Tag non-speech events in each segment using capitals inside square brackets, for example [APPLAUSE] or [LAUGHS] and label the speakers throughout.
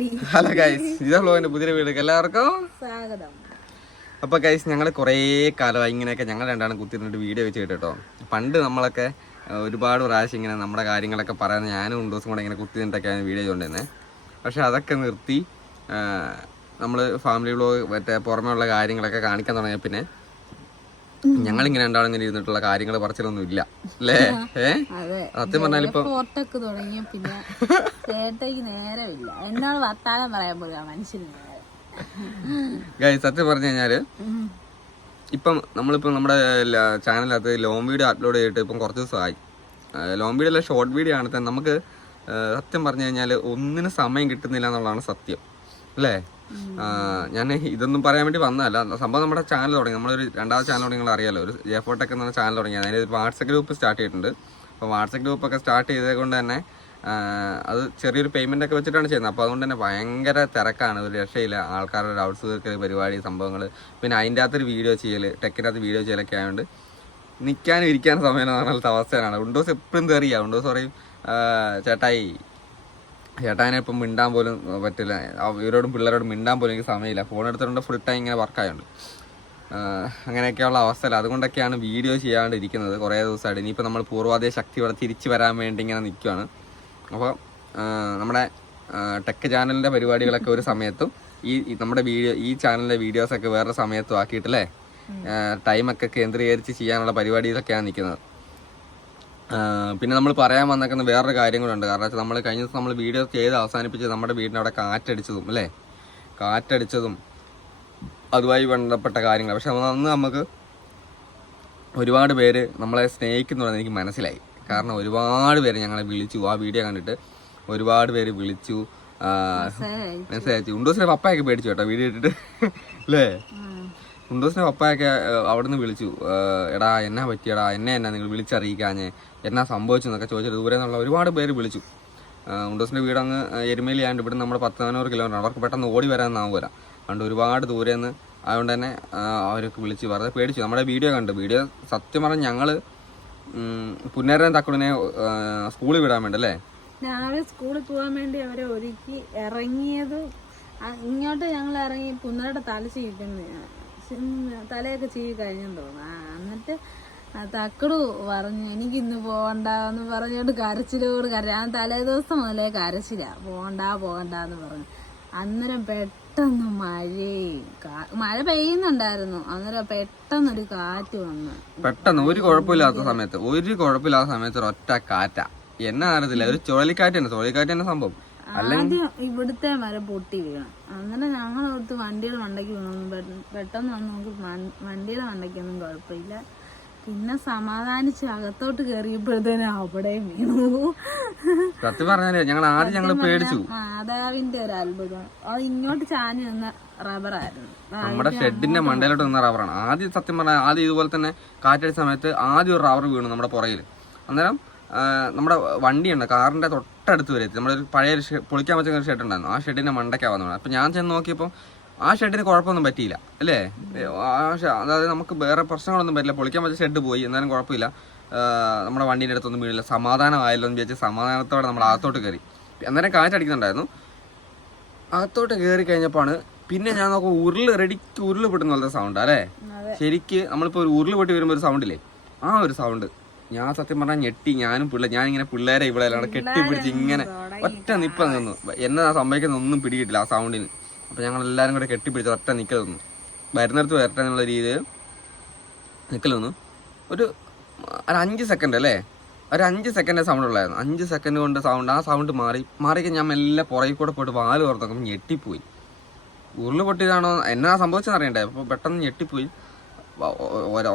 Speaker 1: Hello guys ഇതാ ഫ്ലോവിന്റെ പുതിയ video എല്ലാവർക്കും
Speaker 2: സ്വാഗതം.
Speaker 1: അപ്പൊ ഗൈസ് ഞങ്ങൾ കുറേ കാലമായി ഇങ്ങനെയൊക്കെ ഞങ്ങൾ രണ്ടാണ് കുത്തിരുന്നിട്ട് വീഡിയോ വെച്ച് കേട്ടോ. പണ്ട് നമ്മളൊക്കെ ഒരുപാട് പ്രാവശ്യം ഇങ്ങനെ നമ്മുടെ കാര്യങ്ങളൊക്കെ പറയാൻ ഞാനും ഉണ്ട് ദിവസം കൂടെ ഇങ്ങനെ കുത്തിരിന്നിട്ടൊക്കെയാണ് വീഡിയോ ചെയ്തുകൊണ്ടിരുന്നത് പക്ഷെ അതൊക്കെ നിർത്തി നമ്മൾ ഫാമിലി വ്ലോഗ് മറ്റേ പുറമേ ഉള്ള കാര്യങ്ങളൊക്കെ കാണിക്കാൻ തുടങ്ങിയ പിന്നെ ഞങ്ങളിങ്ങനെ രണ്ടാളും ഇങ്ങനെ ഇരുന്നിട്ടുള്ള കാര്യങ്ങൾ പറച്ചിലൊന്നും ഇല്ല. അല്ലേ? സത്യം പറഞ്ഞാൽ ഇപ്പൊ
Speaker 2: ഫോട്ടോക്ക് തുടങ്ങിയ പിന്നെ ചേട്ടയ്ക്ക് നേരമില്ല. എന്നോട് വർത്താനം പറയാൻ പോലും മനുഷ്യന്
Speaker 1: ഗൈസ് സത്യം പറഞ്ഞു കഴിഞ്ഞാൽ ഇപ്പം നമ്മളിപ്പോ നമ്മുടെ ചാനലിനകത്ത് ലോങ് വീഡിയോ അപ്ലോഡ് ചെയ്തിട്ട് ഇപ്പം കുറച്ച് ദിവസമായി. ലോങ് വീഡിയോ അല്ല ഷോർട്ട് വീഡിയോ ആണ്. തന്നെ നമുക്ക് സത്യം പറഞ്ഞു കഴിഞ്ഞാൽ ഒന്നിനും സമയം കിട്ടുന്നില്ല എന്നുള്ളതാണ് സത്യം. അല്ലേ? ഞാൻ ഇതൊന്നും പറയാൻ വേണ്ടി വന്നതല്ല. സംഭവം നമ്മുടെ ചാനൽ തുടങ്ങി. നമ്മളൊരു രണ്ടാമത്തെ ചാനൽ തുടങ്ങി നിങ്ങൾ അറിയാലോ ഒരു ജെഫോട്ടെക് എന്ന ചാനൽ തുടങ്ങി. അതിന് വാട്സപ്പ് ഗ്രൂപ്പ് സ്റ്റാർട്ട് ചെയ്തിട്ടുണ്ട്. അപ്പോൾ വാട്സപ്പ് ഗ്രൂപ്പ് ഒക്കെ സ്റ്റാർട്ട് ചെയ്തത് കൊണ്ട് തന്നെ അത് ചെറിയൊരു പേയ്മെന്റ് ഒക്കെ വെച്ചിട്ടാണ് ചെയ്യുന്നത്. അപ്പോൾ അതുകൊണ്ട് തന്നെ ഭയങ്കര തിരക്കാണ്. ഒരു രക്ഷയില്ല. ആൾക്കാരുടെ ഡൗട്ട്സ് തീർക്കൽ പരിപാടി സംഭവങ്ങൾ പിന്നെ അതിന്റെ അകത്തൊരു വീഡിയോ ചെയ്യൽ ടെക്കിന്റെ അകത്ത് വീഡിയോ ചെയ്യലൊക്കെ ആയതുകൊണ്ട് നിൽക്കാനും ഇരിക്കാനും സമയം എന്ന് പറഞ്ഞാൽ അവസ്ഥയാണ്. വിൻഡോസ് എപ്പോഴും കയറിയാണ് വിൻഡോസ് പറയും ചേട്ടായി ചേട്ടാനെ ഇപ്പം മിണ്ടാൻ പോലും പറ്റില്ല. ഇവരോടും പിള്ളേരോടും മിണ്ടാൻ പോലും എനിക്ക് സമയമില്ല. ഫോൺ എടുത്തിട്ടുണ്ട് ഫുൾ ടൈം ഇങ്ങനെ വർക്കായുണ്ട് അങ്ങനെയൊക്കെയുള്ള അവസ്ഥയിൽ അതുകൊണ്ടൊക്കെയാണ് വീഡിയോ ചെയ്യാണ്ടിരിക്കുന്നത് കുറേ ദിവസമായിട്ട്. ഇനിയിപ്പോൾ നമ്മൾ പൂർവാധിക ഇവിടെ തിരിച്ചു വരാൻ വേണ്ടി ഇങ്ങനെ നിൽക്കുകയാണ് അപ്പോൾ നമ്മുടെ ടെക് ചാനലിന്റെ പരിപാടികളൊക്കെ ഒരു സമയത്തും ഈ നമ്മുടെ വീഡിയോ ഈ ചാനലിന്റെ വീഡിയോസൊക്കെ വേറെ സമയത്തും ആക്കിയിട്ടല്ലേ? ടൈമൊക്കെ കേന്ദ്രീകരിച്ച് ചെയ്യാനുള്ള പരിപാടിയിലൊക്കെയാണ് നിൽക്കുന്നത്. പിന്നെ നമ്മൾ പറയാൻ വന്നേക്കുന്ന വേറൊരു കാര്യം കൂടെ ഉണ്ട് കാരണം വെച്ചാൽ നമ്മൾ കഴിഞ്ഞ ദിവസം നമ്മൾ വീഡിയോ ചെയ്ത് അവസാനിപ്പിച്ച് നമ്മുടെ വീടിന്റെ അവിടെ കാറ്റടിച്ചതും അല്ലേ? കാറ്റടിച്ചതും അതുമായി ബന്ധപ്പെട്ട കാര്യങ്ങൾ പക്ഷെ അന്ന് നമുക്ക് ഒരുപാട് പേര് നമ്മളെ സ്നേഹിക്കുന്നുണ്ടെന്ന് എനിക്ക് മനസ്സിലായി. കാരണം ഒരുപാട് പേര് ഞങ്ങളെ വിളിച്ചു. ആ വീഡിയോ കണ്ടിട്ട് ഒരുപാട് പേര് വിളിച്ചു. മെസ്സേജ് അയച്ചു. ഉണ്ടോസിന്റെ പപ്പയൊക്കെ പേടിച്ചു കേട്ടോ വീഡിയോ ഇട്ടിട്ട്. [LAUGHS] അല്ലേ? ഉണ്ടോസിന്റെ പപ്പയൊക്കെ അവിടുന്ന് വിളിച്ചു. എടാ എന്നാ പറ്റിയടാ? എന്നെ എന്നാ നിങ്ങൾ വിളിച്ചറിയിക്കാഞ്ഞ്? എന്നാ സംഭവിച്ചു എന്നൊക്കെ ചോദിച്ചിട്ട് ദൂരെ നിന്നുള്ള ഒരുപാട് പേര് വിളിച്ചു. ഉണ്ടൂസിന്റെ വീടങ്ങ് വീട് അങ്ങ് എരുമേലി ആയതുകൊണ്ട് ഇവിടെ നമ്മുടെ പത്ത് നാനൂറ് കിലോമീറ്റർ. അവർക്ക് പെട്ടെന്ന് ഓടി വരാനാവും വരാം. അതുകൊണ്ട് ഒരുപാട് ദൂരെ നിന്ന് അതുകൊണ്ട് തന്നെ അവരൊക്കെ വിളിച്ച് വെറുതെ പേടിച്ചു. നമ്മുടെ വീഡിയോ കണ്ടു. വീഡിയോ സത്യം പറഞ്ഞാൽ ഞങ്ങൾ പുന്നേരൻ തക്കുടിനെ സ്കൂളിൽ വിടാൻ വേണ്ടി അല്ലേ?
Speaker 2: രാവിലെ സ്കൂളിൽ പോകാൻ വേണ്ടി അവരെ ഒരുക്കി ഇറങ്ങിയത് ഇങ്ങോട്ട് ഞങ്ങൾ ഇറങ്ങി പുന്നരുടെ തല ചീക്കുന്നു തലയൊക്കെ ചീവി കഴിഞ്ഞെന്ന് തോന്നുന്നു. ആ, എന്നിട്ട് ആ തക്കടു പറഞ്ഞു എനിക്ക് ഇന്ന് പോകണ്ട എന്ന് പറഞ്ഞുകൊണ്ട് കരച്ചിലോട് കര ഞാൻ തലേ ദിവസം മുതലേ കരച്ചില്ല പോകണ്ട പോകണ്ട എന്ന് പറഞ്ഞു. അന്നേരം പെട്ടെന്ന് മഴയും മഴ പെയ്യുന്നുണ്ടായിരുന്നു. അന്നേരം പെട്ടെന്നൊരു കാറ്റ് വന്നു.
Speaker 1: പെട്ടെന്ന് ഒരു കുഴപ്പമില്ലാത്ത സമയത്ത് ഒരു കുഴപ്പമില്ലാത്ത സമയത്ത് ഒറ്റ കാറ്റ. എന്നാ അറിയത്തില്ല. ഒരു ചുഴലിക്കാറ്റ് തന്നെ ചുഴലിക്കാറ്റ് തന്നെ സംഭവം.
Speaker 2: ആദ്യം ഇവിടുത്തെ മരം പൊട്ടി വീണു അങ്ങനെ ഞങ്ങൾ ഓർത്ത് വണ്ടിയുടെ മണ്ടയ്ക്ക് വീണു പെട്ടെന്ന് വന്ന് നമുക്ക് വണ്ടിയുടെ മണ്ടയ്ക്കൊന്നും കുഴപ്പമില്ല. പിന്നെ സമാധാനിച്ച് അകത്തോട്ട് കയറിയപ്പോഴത്തേനും അവിടെ വീണു.
Speaker 1: സത്യം പറഞ്ഞാലേ ഞങ്ങൾ ആദ്യം ഞങ്ങൾ പേടിച്ചു.
Speaker 2: മാതാവിന്റെ ഒരു അത്ഭുതം. അത് ഇങ്ങോട്ട് ചാഞ്ഞു നിന്ന റബ്ബറായിരുന്നു
Speaker 1: നമ്മുടെ ഷെഡിന്റെ മണ്ടയിലോട്ട് നിന്ന റബ്ബറാണ് ആദ്യം സത്യം പറഞ്ഞാൽ ആദ്യം ഇതുപോലെ തന്നെ കാറ്റടിച്ച സമയത്ത് ആദ്യം ഒരു റബ്ബർ വീണു നമ്മുടെ പുറകിൽ അന്നേരം നമ്മുടെ വണ്ടിയുണ്ട് കാറിന്റെ തൊട്ടടുത്ത് വരെ എത്തി. നമ്മുടെ ഒരു പഴയ ഒരു പൊളിക്കാൻ വെച്ച ഒരു ഷെഡ് ഉണ്ടായിരുന്നു ആ ഷെഡിന്റെ മണ്ടയ്ക്കാവുന്ന വന്നത് അപ്പൊ ഞാൻ ചെന്ന് നോക്കിയപ്പോൾ ആ ഷെഡിന് കുഴപ്പമൊന്നും പറ്റിയില്ല അല്ലേ? അതായത് നമുക്ക് വേറെ പ്രശ്നങ്ങളൊന്നും പറ്റില്ല. പൊളിക്കാൻ വെച്ച ഷെഡ് പോയി എന്നാലും കുഴപ്പമില്ല. നമ്മുടെ വണ്ടീന്റെ അടുത്തൊന്നും വീണില്ല സമാധാനമായല്ലോ എന്ന് വിചാരിച്ച് സമാധാനത്തോടെ നമ്മൾ അകത്തോട്ട് കയറി. അന്നേരം കാറ്റടിക്കുന്നുണ്ടായിരുന്നു അകത്തോട്ട് കയറി കഴിഞ്ഞപ്പോൾ പിന്നെ ഞാൻ നോക്കുമ്പോൾ ഉരുൾ റെഡിക്ക് ഉരുൾ പൊട്ടുന്ന പോലത്തെ സൗണ്ട് അല്ലേ. ശരിക്ക് നമ്മളിപ്പോൾ ഒരു ഉരുൾ പൊട്ടി വരുമ്പോൾ ഒരു സൗണ്ടില്ലേ ആ ഒരു സൗണ്ട് ഞാൻ സത്യം പറഞ്ഞാൽ ഞെട്ടി. ഞാനും പിള്ളേ ഇങ്ങനെ പിള്ളേരെ ഇവിടെ എല്ലാം കൂടെ കെട്ടിപ്പിടിച്ച് ഇങ്ങനെ ഒറ്റ നിപ്പ നിന്നു. എന്നെ സംഭവിക്കുന്ന ഒന്നും പിടികിട്ടില്ല ആ സൗണ്ടിന് അപ്പൊ ഞങ്ങൾ എല്ലാവരും കൂടെ കെട്ടിപ്പിടിച്ച് ഒറ്റ നിക്കൽ നിന്നു. വരുന്നിടത്ത് വരട്ടെ എന്നുള്ള രീതിയിൽ നിക്കൽ നിന്നു. ഒരു ഒരു അഞ്ച് സെക്കൻഡ് അല്ലേ? ഒരു അഞ്ച് സെക്കൻഡ് സൗണ്ട് ഉള്ളായിരുന്നു. അഞ്ച് സെക്കൻഡ് കൊണ്ട് സൗണ്ട് ആ സൗണ്ട് മാറി. മാറിയൊക്കെ ഞാൻ മെല്ലെ പുറകിൽ കൂടെ പോയിട്ട് വാൽ തുറന്നു നോക്കുമ്പോൾ ഞെട്ടിപ്പോയി. ഉരുൾ പൊട്ടിയതാണോ? എന്നാ സംഭവിച്ചെന്ന് അറിയണ്ടേ? അപ്പോൾ പെട്ടെന്ന് ഞെട്ടിപ്പോയി.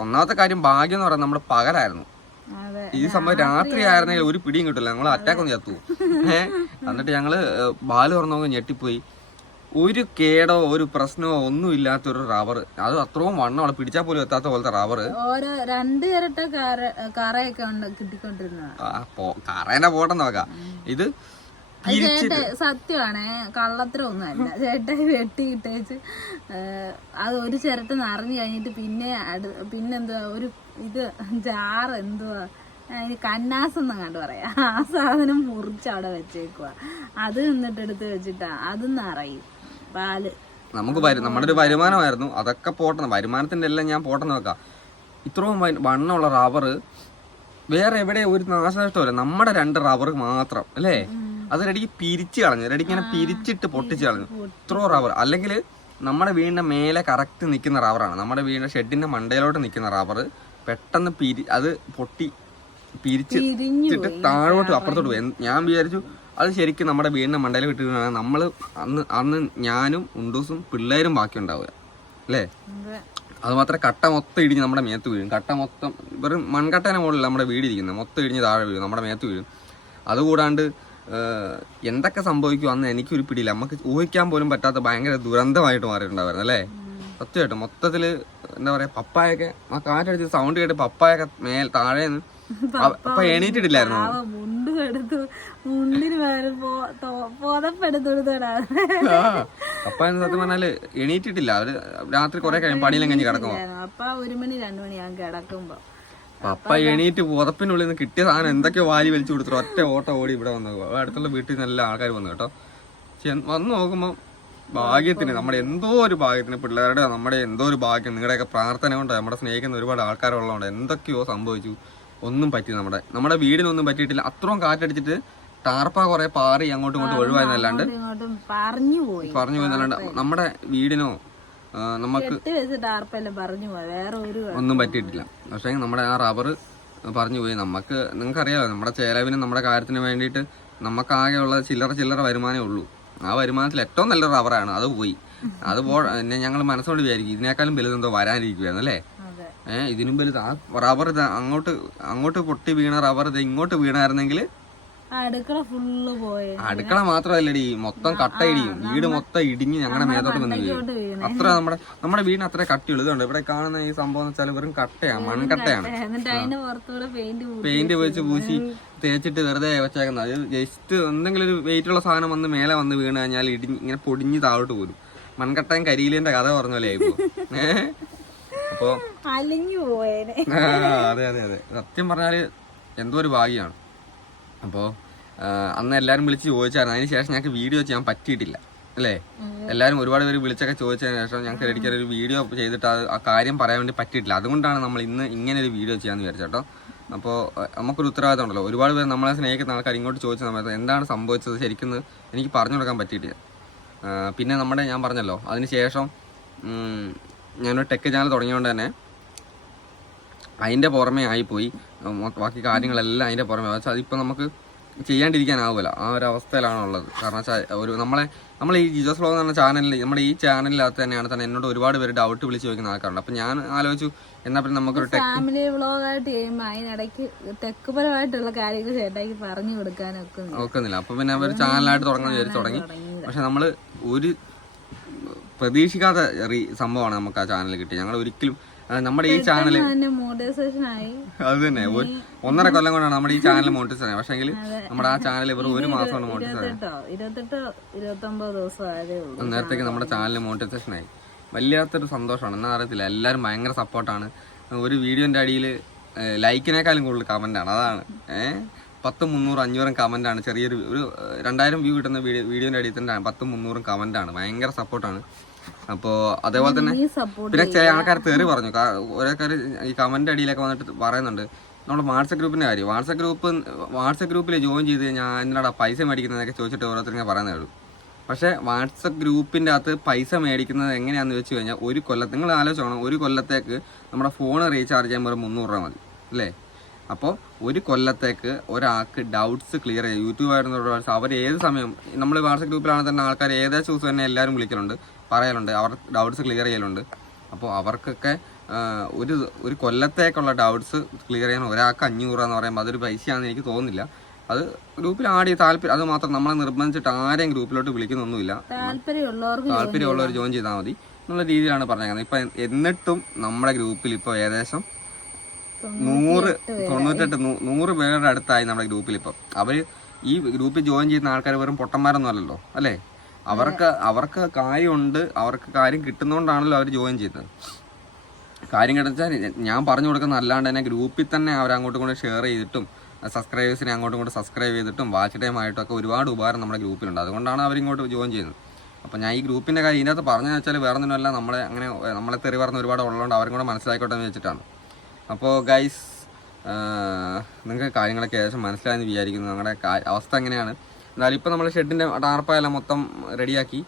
Speaker 1: ഒന്നാമത്തെ കാര്യം ഭാഗ്യം എന്ന് പറയുന്നത് നമ്മുടെ പകലായിരുന്നു. ഈ സംഭവം രാത്രി ആയിരുന്നെങ്കിൽ ഒരു പിടിയും കിട്ടില്ല ഞങ്ങൾ അറ്റാക്ക് ഒന്ന് ചത്തു. [LAUGHS] ഏഹ് എന്നിട്ട് ഞങ്ങൾ ബാൽ തുറന്നു ഞെട്ടിപ്പോയി. ഒരു കേടോ ഒരു പ്രശ്നമോ ഒന്നും ഇല്ലാത്ത ഒരു റബ്ബർ അത് അത്രയും വണ്ണം അവളെ പിടിച്ചാൽ പോലും എത്താത്ത പോലത്തെ റബ്ബർ
Speaker 2: ഓരോ രണ്ട് ഇരട്ട കറ കറയൊക്കെ
Speaker 1: കറേനെ പോട്ടെന്ന് നോക്കാം. ഇത്
Speaker 2: ചേട്ട സത്യമാണ് കള്ളത്തരമൊന്നും അല്ല ചേട്ടായി വെട്ടിയിട്ടേച്ച് അത് ഒരു ചിരട്ട നിറഞ്ഞു കഴിഞ്ഞിട്ട് പിന്നെ പിന്നെന്തുവാ ഒരു ഇത് ജാറ് എന്തുവാ അതിന് കന്നാസ് എന്ന് കണ്ടു പറയാ. ആ സാധനം മുറിച്ച് അവിടെ വെച്ചേക്കുക അത് എന്നിട്ട് എടുത്ത് വെച്ചിട്ടാ അത് നിറയും. പാൽ.
Speaker 1: നമുക്ക് നമ്മുടെ ഒരു വരുമാനമായിരുന്നു. അതൊക്കെ പോട്ടണം വരുമാനത്തിന്റെ എല്ലാം ഞാൻ പോട്ടെന്ന് വെക്കാം. ഇത്രയും വണ്ണമുള്ള റബ്ബർ വേറെ എവിടെ ഒരു നാശനഷ്ടമല്ല നമ്മുടെ രണ്ട് റബ്ബർ മാത്രം അല്ലേ? അത് റെഡിക്ക് പിരിച്ചു കളഞ്ഞു റെഡിക്ക് ഇങ്ങനെ പിരിച്ചിട്ട് പൊട്ടിച്ച് കളഞ്ഞു. ഇത്രയും റബ്ബർ അല്ലെങ്കിൽ നമ്മുടെ വീടിന്റെ മേലെ കറക്റ്റ് നിൽക്കുന്ന റബ്ബറാണ് നമ്മുടെ വീടിന്റെ ഷെഡിന്റെ മണ്ടയിലോട്ട് നിൽക്കുന്ന റബ്ബർ പെട്ടെന്ന് പിരി അത് പൊട്ടി പിരിച്ചു
Speaker 2: പിരിഞ്ഞു
Speaker 1: താഴോട്ട് അപ്പുറത്തോട്ട് പോയി. ഞാൻ വിചാരിച്ചു അത് ശരിക്കും നമ്മുടെ വീടിന്റെ മണ്ടയിൽ കിട്ടുകയാണ് നമ്മൾ അന്ന് അന്ന് ഞാനും ഉണ്ടൂസും പിള്ളേരും ബാക്കി ഉണ്ടാവുക. അല്ലേ?
Speaker 2: അതുമാത്രം
Speaker 1: അത് മാത്രമേ കട്ട മൊത്തം ഇടിഞ്ഞ് നമ്മുടെ മേത്ത് വീഴും. കട്ട മൊത്തം വെറും മൺകട്ടേനെ മുകളിൽ നമ്മുടെ വീട് ഇരിക്കുന്നത് മൊത്തം ഇടിഞ്ഞ് താഴെ വീഴും. നമ്മുടെ മേത്ത് വീഴും. അതുകൂടാണ്ട് എന്തൊക്കെ സംഭവിക്കും അന്ന് എനിക്കൊരു പിടിയില്ല. നമുക്ക് ഊഹിക്കാൻ പോലും പറ്റാത്ത ഭയങ്കര ദുരന്തമായിട്ട് മാറിയിട്ടുണ്ടായിരുന്നു അല്ലേ? സത്യമായിട്ട്. മൊത്തത്തിൽ എന്താ പറയാ പപ്പായൊക്കെ ആ കാറ്റടിച്ച് സൗണ്ട് കേട്ട് പപ്പായൊക്കെ മേൽ താഴെ അപ്പൊ എണീറ്റിട്ടില്ലായിരുന്നു? അപ്പ സത്യം പറഞ്ഞാൽ എണീറ്റിട്ടില്ല. അവർ രാത്രി കൊറേ കഴിയും പണിയിലും കഴിഞ്ഞ് കിടക്കുമ്പോ
Speaker 2: അപ്പൊ ഒരു മണി രണ്ടു മണി ഞാൻ കിടക്കുമ്പോ.
Speaker 1: പപ്പ എണീറ്റ് പുറപ്പിനുള്ളിൽ നിന്ന് കിട്ടിയ സാധനം എന്തൊക്കെയോ വാരി വലിച്ചു കൊടുത്തു ഒറ്റ ഓട്ടം ഓടി ഇവിടെ വന്നു. അടുത്തുള്ള വീട്ടിൽ നല്ല എല്ലാ ആൾക്കാർ വന്നു കേട്ടോ. വന്നു നോക്കുമ്പോൾ ഭാഗ്യത്തിന് നമ്മുടെ എന്തോ ഒരു ഭാഗ്യത്തിന് പിള്ളേരുടെ നമ്മുടെ എന്തോ ഒരു ഭാഗ്യം നിങ്ങളുടെയൊക്കെ പ്രാർത്ഥന കൊണ്ട് നമ്മുടെ സ്നേഹിക്കുന്ന ഒരുപാട് ആൾക്കാരുള്ളതുകൊണ്ട് എന്തൊക്കെയോ സംഭവിച്ചു. ഒന്നും പറ്റി നമ്മുടെ നമ്മുടെ വീടിനൊന്നും പറ്റിയിട്ടില്ല. അത്രയും കാറ്റടിച്ചിട്ട് ടാർപ്പ കുറെ പാറി അങ്ങോട്ടും ഇങ്ങോട്ടും ഒഴിവായെന്നല്ലാണ്ട്
Speaker 2: പറഞ്ഞു പോയി.
Speaker 1: പറഞ്ഞു പോയെന്നല്ലാണ്ട് നമ്മുടെ വീടിനോ നമുക്ക് ഒന്നും പറ്റിയിട്ടില്ല. പക്ഷേ നമ്മുടെ ആ റബ്ബർ പറഞ്ഞു പോയി. നമുക്ക് നിങ്ങൾക്ക് അറിയാമോ നമ്മുടെ ചെലവിനും നമ്മുടെ കാര്യത്തിന് വേണ്ടിയിട്ട് നമുക്കാകെയുള്ള ചില്ലറ ചില്ലറ വരുമാനമേ ഉള്ളൂ. ആ വരുമാനത്തിൽ ഏറ്റവും നല്ല റബ്ബറാണ് അത് പോയി. അത് പോ എന്നെ ഞങ്ങൾ മനസ്സോട് വിചാരിക്കും ഇതിനേക്കാളും വലുതെന്തോ വരാനിരിക്കുകയാണ് അല്ലേ? ഏഹ് ഇതിനും വലുത്. ആ റബ്ബർ അങ്ങോട്ട് അങ്ങോട്ട് പൊട്ടി വീണ റബ്ബർ ഇത് ഇങ്ങോട്ട് വീണായിരുന്നെങ്കിൽ
Speaker 2: അടുക്കള ഫുള്ള് പോയി.
Speaker 1: അടുക്കള മാത്രമല്ലടി മൊത്തം കട്ട ഇടിയും വീട് മൊത്തം ഇടിഞ്ഞ് ഞങ്ങളുടെ മേത്തോട്ട് വന്ന് വീഴും. അത്ര നമ്മുടെ നമ്മുടെ വീടിന് അത്ര കട്ടിയുള്ളൂ. ഇതുണ്ട് ഇവിടെ കാണുന്ന ഈ സംഭവം വെച്ചാൽ വെറും കട്ടയാണ്. മൺകട്ടയാണ്
Speaker 2: പെയിന്റ്
Speaker 1: വെച്ച് പൂശി തേച്ചിട്ട് വെറുതെ വെച്ചേക്കുന്നത് അത് ജസ്റ്റ് എന്തെങ്കിലും ഒരു വെയിറ്റ് ഉള്ള സാധനം വന്ന് മേലെ വന്ന് വീണ് കഴിഞ്ഞാൽ ഇടിഞ്ഞ് ഇങ്ങനെ പൊടിഞ്ഞ് താഴോട്ട് പോരും. മൺകട്ടയും കരിയിലിന്റെ കഥ പറഞ്ഞ പോലെ ആയിപ്പോ. അപ്പോ അതെ അതെ അതെ. സത്യം പറഞ്ഞാൽ എന്തോ ഒരു ഭാഗ്യമാണ് അപ്പോൾ അന്ന് എല്ലാവരും വിളിച്ച് ചോദിച്ചായിരുന്നു. അതിന് ശേഷം ഞങ്ങൾക്ക് വീഡിയോ ചെയ്യാൻ പറ്റിയിട്ടില്ല. അല്ലേ? എല്ലാവരും ഒരുപാട് പേര് വിളിച്ചൊക്കെ ചോദിച്ചതിന് ശേഷം ഞങ്ങൾക്ക് ഒരിക്കൽ ഒരു വീഡിയോ ചെയ്തിട്ട് അത് ആ കാര്യം പറയാൻ വേണ്ടി പറ്റിയിട്ടില്ല. അതുകൊണ്ടാണ് നമ്മൾ ഇന്ന് ഇങ്ങനെ ഒരു വീഡിയോ ചെയ്യാന്ന് വിചാരിച്ചോ അപ്പോൾ നമുക്കൊരു ഉത്തരവാദിത്തം ഉണ്ടല്ലോ. ഒരുപാട് പേര് നമ്മളെ സ്നേഹിക്കുന്ന ആൾക്കാർ ഇങ്ങോട്ട് ചോദിച്ച സമയത്ത് എന്താണ് സംഭവിച്ചത് ശരിക്കും എനിക്ക് പറഞ്ഞു കൊടുക്കാൻ പറ്റിയിട്ടില്ല. പിന്നെ നമ്മുടെ ഞാൻ പറഞ്ഞല്ലോ അതിന് ശേഷം ഞാനൊരു ടെക് ചാനൽ തുടങ്ങിയതുകൊണ്ട് തന്നെ അതിന്റെ പുറമേ ആയിപ്പോയി. ബാക്കി കാര്യങ്ങളെല്ലാം അതിന്റെ പുറമേ. പക്ഷെ അതിപ്പോൾ നമുക്ക് ചെയ്യാണ്ടിരിക്കാനാവില്ല ആ ഒരു അവസ്ഥയിലാണ് ഉള്ളത്. കാരണം വെച്ചാൽ ഒരു നമ്മളെ നമ്മൾ ഈ ജിജോസ് ഫ്ലോ എന്ന് പറഞ്ഞ ചാനലിൽ നമ്മുടെ ഈ ചാനലിനകത്ത് തന്നെയാണ്. തന്നെ എന്നോട് ഒരുപാട് പേര് ഡൗട്ട് വിളിച്ച് ചോദിക്കുന്ന ആൾക്കാരുണ്ട്. അപ്പം ഞാൻ ആലോചിച്ചു എന്നാൽ പിന്നെ നമുക്കൊരു ടെക്
Speaker 2: ഫാമിലി വ്ളോഗായിട്ട് ചെയ്യുമ്പോൾ അതിനിടയ്ക്ക് തെക്ക് പരമായിട്ടുള്ള കാര്യങ്ങൾ ചേട്ടായി പറഞ്ഞു കൊടുക്കാനൊക്കെ.
Speaker 1: നോക്കുന്നില്ല അപ്പം പിന്നെ ഒരു ചാനലായിട്ട് തുടങ്ങാൻ വിചാരിച്ച് തുടങ്ങി. പക്ഷെ നമ്മൾ ഒരു പ്രതീക്ഷിക്കാത്ത സംഭവമാണ് നമുക്ക് ആ ചാനൽ കിട്ടിയത്. ഞങ്ങൾ ഒരിക്കലും നമ്മുടെ ഈ ചാനൽ അത് തന്നെ ഒന്നര കൊല്ലം കൊണ്ടാണ് നമ്മുടെ ഈ ചാനൽ മോണിറ്റൈസ് പക്ഷെങ്കിൽ നമ്മുടെ ആ ചാനൽ ഇവർ ഒരു മാസം കൊണ്ട് മോണിറ്റൈസ്
Speaker 2: ആയതേ
Speaker 1: നേരത്തേക്ക് നമ്മുടെ ചാനൽ മോണിറ്റൈസേഷൻ ആയി വല്ലാത്തൊരു സന്തോഷമാണ്. എന്നാ അറിയത്തില്ല. എല്ലാവരും ഭയങ്കര സപ്പോർട്ടാണ് ഒരു വീഡിയോന്റെ അടിയിൽ ലൈക്കിനേക്കാളും കൂടുതൽ കമന്റ് ആണ് അതാണ്. ഏഹ് പത്ത് മുന്നൂറ് അഞ്ഞൂറും കമന്റ് ആണ് ചെറിയൊരു ഒരു രണ്ടായിരം വ്യൂ കിട്ടുന്ന വീഡിയോ വീഡിയോന്റെ അടിയിൽ തന്നെ പത്തും മുന്നൂറും കമന്റ് ആണ് ഭയങ്കര സപ്പോർട്ടാണ് അപ്പോൾ അതേപോലെ തന്നെ പിന്നെ ചില ആൾക്കാർ തെറി പറഞ്ഞു. ഓരോക്കാർ ഈ കമന്റ് അടിയിലൊക്കെ വന്നിട്ട് പറയുന്നുണ്ട്. നമ്മുടെ വാട്സപ്പ് ഗ്രൂപ്പിന്റെ കാര്യം. വാട്സപ്പ് ഗ്രൂപ്പ് വാട്സപ്പ് ഗ്രൂപ്പിൽ ജോയിൻ ചെയ്ത് ഞാൻ എന്നോട് പൈസ മേടിക്കുന്നതൊക്കെ ചോദിച്ചിട്ട് ഓരോരുത്തർ ഞാൻ പറയുന്നേ ഉള്ളൂ. പക്ഷേ വാട്സപ്പ് ഗ്രൂപ്പിന്റെ അകത്ത് പൈസ മേടിക്കുന്നത് എങ്ങനെയാന്ന് വെച്ച് കഴിഞ്ഞാൽ ഒരു കൊല്ലത്ത് നിങ്ങൾ ആലോചിച്ചോണം ഒരു കൊല്ലത്തേക്ക് നമ്മുടെ ഫോൺ റീചാർജ് ചെയ്യാൻ വെറും മുന്നൂറ് രൂപ മതി അല്ലേ? അപ്പോൾ ഒരു കൊല്ലത്തേക്ക് ഒരാൾക്ക് ഡൗട്ട്സ് ക്ലിയർ ചെയ്യും. യൂട്യൂബ് ആയിരുന്നു അവർ ഏത് സമയം നമ്മൾ വാട്സപ്പ് ഗ്രൂപ്പിലാണെങ്കിൽ തന്നെ ആൾക്കാർ ഏകദേശം ദിവസം തന്നെ എല്ലാവരും വിളിക്കലുണ്ട്. പറയലുണ്ട് അവർ ഡൗട്ട്സ് ക്ലിയർ ചെയ്യലുണ്ട്. അപ്പോൾ അവർക്കൊക്കെ ഒരു ഒരു കൊല്ലത്തേക്കുള്ള ഡൗട്ട്സ് ക്ലിയർ ചെയ്യാൻ ഒരാൾക്ക് അഞ്ഞൂറ് എന്ന് പറയുമ്പോൾ അതൊരു പൈസയാണെന്ന് എനിക്ക് തോന്നുന്നില്ല. അത് ഗ്രൂപ്പിൽ ആടി താല്പര്യം അത് മാത്രം നമ്മളെ നിർബന്ധിച്ചിട്ട് ആരെയും ഗ്രൂപ്പിലോട്ട് വിളിക്കുന്നൊന്നുമില്ല. താല്പര്യമുള്ളവർ ജോയിൻ ചെയ്താൽ മതി. എന്നുള്ള രീതിയിലാണ് പറഞ്ഞേക്കുന്നത്. ഇപ്പം എന്നിട്ടും നമ്മുടെ ഗ്രൂപ്പിൽ ഇപ്പോൾ ഏകദേശം നൂറ് തൊണ്ണൂറ്റെട്ട് നൂറ് പേരുടെ അടുത്തായി നമ്മുടെ ഗ്രൂപ്പിൽ ഇപ്പം. അവർ ഈ ഗ്രൂപ്പിൽ ജോയിൻ ചെയ്യുന്ന ആൾക്കാർ വെറും പൊട്ടന്മാരൊന്നും അല്ലല്ലോ അല്ലേ? അവർക്ക് അവർക്ക് കാര്യമുണ്ട് അവർക്ക് കാര്യം കിട്ടുന്നതുകൊണ്ടാണല്ലോ അവർ ജോയിൻ ചെയ്തത്. കാര്യം കിടച്ചാൽ ഞാൻ പറഞ്ഞു കൊടുക്കുന്ന അല്ലാണ്ട് തന്നെ ഗ്രൂപ്പിൽ തന്നെ അവർ അങ്ങോട്ടും കൂടെ ഷെയർ ചെയ്തിട്ടും സബ്സ്ക്രൈബേഴ്സിനെ അങ്ങോട്ടും കൂടെ സബ്സ്ക്രൈബ് ചെയ്തിട്ടും വാച്ച് ടൈം ആയിട്ടൊക്കെ ഒരുപാട് ഉപകാരം നമ്മുടെ ഗ്രൂപ്പിലുണ്ട്. അതുകൊണ്ടാണ് അവരിങ്ങോട്ട് ജോയിൻ ചെയ്യുന്നത്. അപ്പോൾ ഞാൻ ഈ ഗ്രൂപ്പിന്റെ കാര്യം ഇതിനകത്ത് പറഞ്ഞു വെച്ചാൽ വേറെ ഒന്നുമല്ല നമ്മളെ അങ്ങനെ നമ്മളെ തെറി പറഞ്ഞ ഒരുപാട് ഉള്ളതുകൊണ്ട് അവരും കൂടെ മനസ്സിലാക്കോട്ടെ എന്ന് വെച്ചിട്ടാണ്. അപ്പോൾ ഗൈസ് നിങ്ങൾക്ക് കാര്യങ്ങളൊക്കെ ഏകദേശം മനസ്സിലായെന്ന് വിചാരിക്കുന്നു. ഞങ്ങളുടെ അവസ്ഥ എങ്ങനെയാണ്? എന്നാലും ഇപ്പോൾ നമ്മൾ ഷെഡിന്റെ ടാർപ്പായെല്ലാം മൊത്തം റെഡിയാക്കി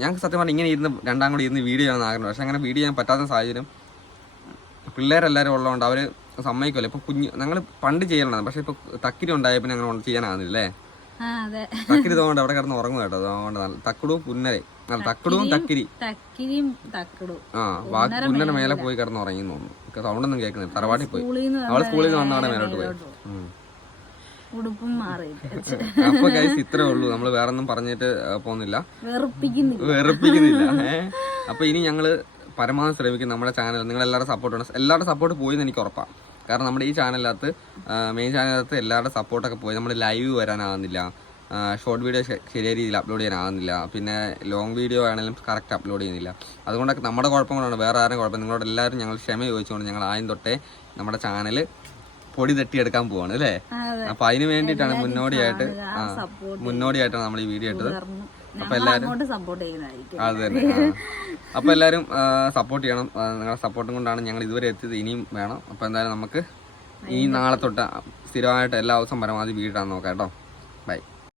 Speaker 1: ഞങ്ങൾക്ക് സത്യം പറഞ്ഞാൽ ഇങ്ങനെ ഇരുന്ന് രണ്ടാം കൂടി ഇരുന്ന് വീഡിയോ ചെയ്യാൻ ആഗ്രഹം പക്ഷേ അങ്ങനെ വീഡിയോ ചെയ്യാൻ പറ്റാത്ത സാഹചര്യം പിള്ളേരെല്ലാവരും ഉള്ളതുകൊണ്ട് അവർ സമ്മതിക്കുമല്ലോ ഇപ്പോൾ കുഞ്ഞ് ഞങ്ങൾ പണ്ട് ചെയ്യലാണ് പക്ഷേ ഇപ്പോൾ തക്കിരി ഉണ്ടായ പിന്നെ അങ്ങനെ ചെയ്യാനാകുന്നില്ലേ തക്കിരി തോന്നുന്നുണ്ട് അവിടെ കിടന്ന് ഉറങ്ങും കേട്ടോ. അതുകൊണ്ട് നല്ല തക്കടും പുന്നരെ അല്ല തക്കടും തക്കിരി. ആ ബാക്കി പുന്നര മേലെ പോയി കിടന്ന് ഉറങ്ങി തോന്നുന്നു. സൗണ്ടൊന്നും കേൾക്കുന്നില്ല. തറവാട്ടിൽ പോയി. അവൾ സ്കൂളിൽ നിന്ന് വന്നാണ് മേലോട്ട് പോയി.
Speaker 2: ഉടുപ്പും മാറിയിട്ട് [LAUGHS]
Speaker 1: അപ്പൊ ഗൈസ് ഇത്രേ ഉള്ളൂ. നമ്മൾ വേറെ ഒന്നും പറഞ്ഞിട്ട് പോന്നില്ല പോകുന്നില്ല.
Speaker 2: വെറുപ്പിക്കുന്നില്ല. [LAUGHS]
Speaker 1: അപ്പൊ ഇനി ഞങ്ങൾ പരമാവധി ശ്രമിക്കും നമ്മുടെ ചാനൽ നിങ്ങൾ എല്ലാവരുടെ സപ്പോർട്ട് ഉണ്ട് എല്ലാവരുടെ സപ്പോർട്ട് പോയി എന്ന് എനിക്ക് ഉറപ്പാണ് കാരണം നമ്മുടെ ഈ ചാനലിനകത്ത് മെയിൻ ചാനലിനകത്ത് എല്ലാവരുടെ സപ്പോർട്ടൊക്കെ പോയി. നമ്മൾ ലൈവ് വരാനാവുന്നില്ല ഷോർട്ട് വീഡിയോ ശരിയായ രീതിയിൽ അപ്ലോഡ് ചെയ്യാനാവുന്നില്ല പിന്നെ ലോങ് വീഡിയോ ആണെങ്കിലും കറക്റ്റ് അപ്ലോഡ് ചെയ്യുന്നില്ല. അതുകൊണ്ടൊക്കെ നമ്മുടെ കുഴപ്പം കൊണ്ടാണ് വേറെ ആരും കുഴപ്പം. നിങ്ങളോട് എല്ലാവരും ഞങ്ങൾ ക്ഷമ ചോദിച്ചുകൊണ്ട് ഞങ്ങൾ ആദ്യം തൊട്ടേ നമ്മുടെ ചാനൽ പൊടി തട്ടിയെടുക്കാൻ പോവാണ് അല്ലേ. അപ്പൊ അതിന് വേണ്ടിയിട്ടാണ് മുന്നോടിയായിട്ട് മുന്നോടിയായിട്ടാണ് നമ്മൾ ഈ വീഡിയോ ഇട്ടത്.
Speaker 2: അപ്പൊ എല്ലാരും
Speaker 1: അത് തന്നെ അപ്പൊ എല്ലാരും സപ്പോർട്ട് ചെയ്യണം. നിങ്ങളുടെ സപ്പോർട്ടും കൊണ്ടാണ് ഞങ്ങൾ ഇതുവരെ എത്തിയത്. ഇനിയും വേണം. അപ്പൊ എന്തായാലും നമുക്ക് ഈ നാളെ തൊട്ട് സ്ഥിരമായിട്ട് എല്ലാ ദിവസവും പരമാവധി വീട്ടാൻ നോക്കാം കേട്ടോ.